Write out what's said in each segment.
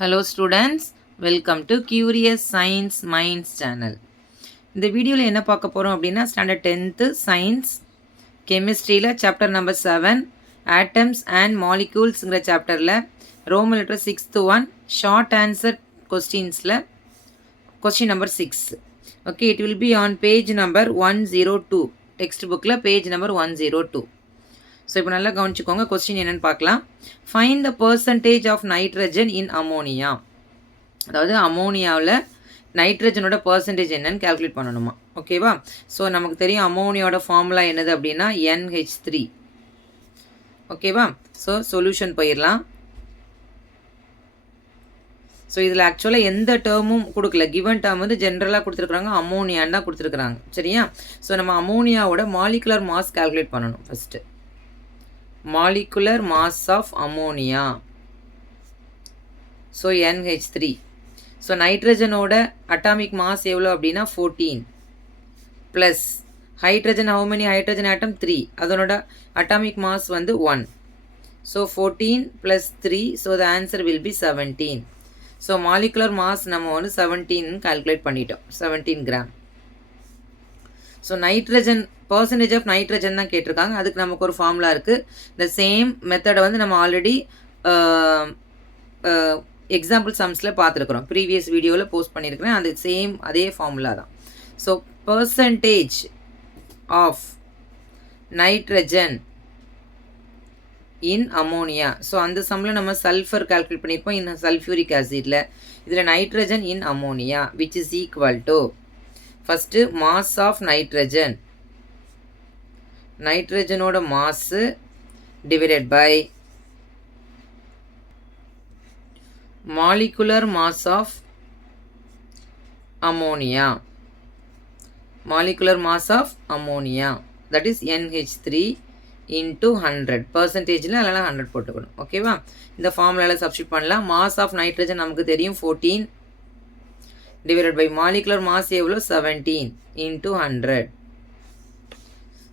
Hello students, welcome to Curious Science Minds channel. இந்த வீடியோவில் என்ன பார்க்க போகிறோம் அப்படின்னா ஸ்டாண்டர்ட் 10th சயின்ஸ் கெமிஸ்ட்ரியில் சாப்டர் நம்பர் 7 ஆட்டம்ஸ் அண்ட் மாலிக்யூல்ஸுங்கிற சாப்டரில் Roman letter 6th one short answer கொஸ்டின்ஸில் question number 6. Okay, it will be on page number 102, text புக்கில் பேஜ் நம்பர் 102. ஸோ இப்போ நல்லா கவனிச்சுக்கோங்க, கொஸ்டின் என்னென்னு பார்க்கலாம். Find the percentage of nitrogen in ammonia. அதாவது அமோனியாவில் நைட்ரஜனோட பர்சன்டேஜ் என்னன்னு கால்குலேட் பண்ணணுமா. ஓகேவா? ஸோ நமக்கு தெரியும் அமோனியாவோட ஃபார்முலா என்னது அப்படின்னா NH3. ஓகேவா? ஸோ சொல்யூஷன் போயிடலாம். ஸோ இதில் ஆக்சுவலாக எந்த டேர்மும் கொடுக்கல, கிவன் டேர்ம் வந்து ஜென்ரலாக கொடுத்துருக்குறாங்க, அமோனியான்னு தான் கொடுத்துருக்குறாங்க. சரியா? ஸோ நம்ம அமோனியாவோட மாலிகுலர் மாஸ் கால்குலேட் பண்ணணும் first. molecular mass of ammonia, so NH3. so nitrogen oda atomic mass evlo அப்படினா 14 plus hydrogen, how many hydrogen atom 3, அதனோட atomic mass வந்து 1, so 14 plus 3, so the answer will be 17. so molecular mass நம்ம வந்து 17 calculate பண்ணிட்டோம், 17 gram. So nitrogen percentage of nitrogen தான் கேட்டிருக்காங்க. அதுக்கு நமக்கு ஒரு ஃபார்முலா இருக்குது. இந்த சேம் மெத்தடை வந்து நம்ம ஆல்ரெடி எக்ஸாம்பிள் சம்ஸில் பார்த்துருக்குறோம், ப்ரீவியஸ் வீடியோவில் போஸ்ட் பண்ணியிருக்கிறேன். அந்த சேம் அதே ஃபார்முலா தான். So percentage of nitrogen in ammonia. So அந்த சம்மில் நம்ம சல்ஃபர் கால்குலேட் பண்ணியிருப்போம், இன் சல்ஃபியூரிக் ஆசிடில். இதில் nitrogen in ammonia which is equal to first mass of nitrogen, நைட்ரஜனோட mass divided by molecular mass of ammonia, molecular mass of ammonia that is NH3 into 100. பர்சன்டேஜில் அதெல்லாம் 100 போட்டுக்கணும். ஓகேவா? இந்த ஃபார்முலாவில் சப்ஸ்டியூட் பண்ணலாம். மாஸ் ஆஃப் நைட்ரஜன் நமக்கு தெரியும் 14 divided by molecular mass எவ்வளோ 17 into 100.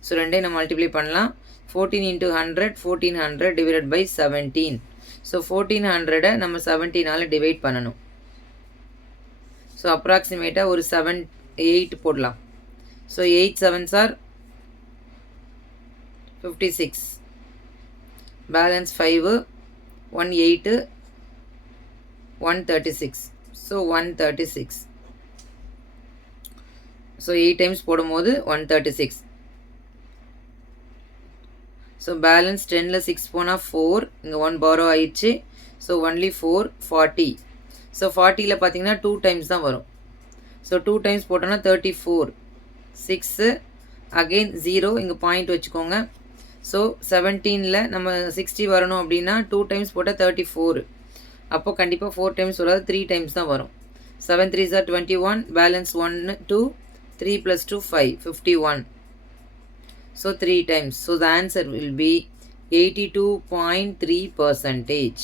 ஸோ ரெண்டே நம்ம மல்டிப்ளை பண்ணலாம். 14 into 100, 1400 divided by 17. ஸோ 1400 நம்ம 17ஆல் டிவைட் பண்ணணும். ஸோ அப்ராக்சிமேட்டாக ஒரு 8 போடலாம். So 8 7s are 56, balance 5, 1 8, 136. So 136. So 8 times போடும்போது 136. ஸோ பேலன்ஸ் 10ல் 6 போனால் 4, இங்கே 1 பாரோ ஆயிடுச்சு. So only 4, 40. ஸோ 40ல் பார்த்தீங்கன்னா 2 டைம்ஸ் தான் வரும். ஸோ 2 டைம்ஸ் போட்டோன்னா 34, 6 அகெயின் 0, இங்கே பாயிண்ட் வச்சுக்கோங்க. ஸோ 17ல் நம்ம 60 வரணும் அப்படின்னா 2 டைம்ஸ் போட்டால் 34. அப்போது கண்டிப்பாக 4 டைம்ஸ் வராது, 3 டைம்ஸ் தான் வரும். 7 3s are 21, balance 1 2, 3 plus 2 5, 51. So 3 times. So the answer will be 82.3%.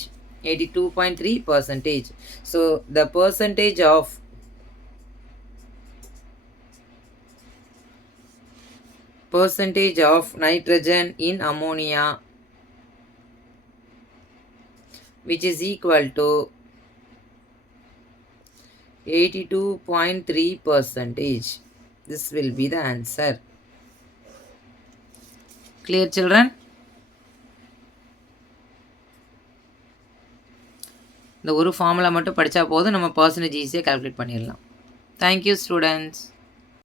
82.3%. So the percentage of nitrogen in ammonia which is equal to 82.3%. This will be the answer. Clear children? இந்த ஒரு formula மட்டும் படித்தா போதும், நம்ம percentage ஈஸியாக calculate பண்ணிடலாம். Thank you students.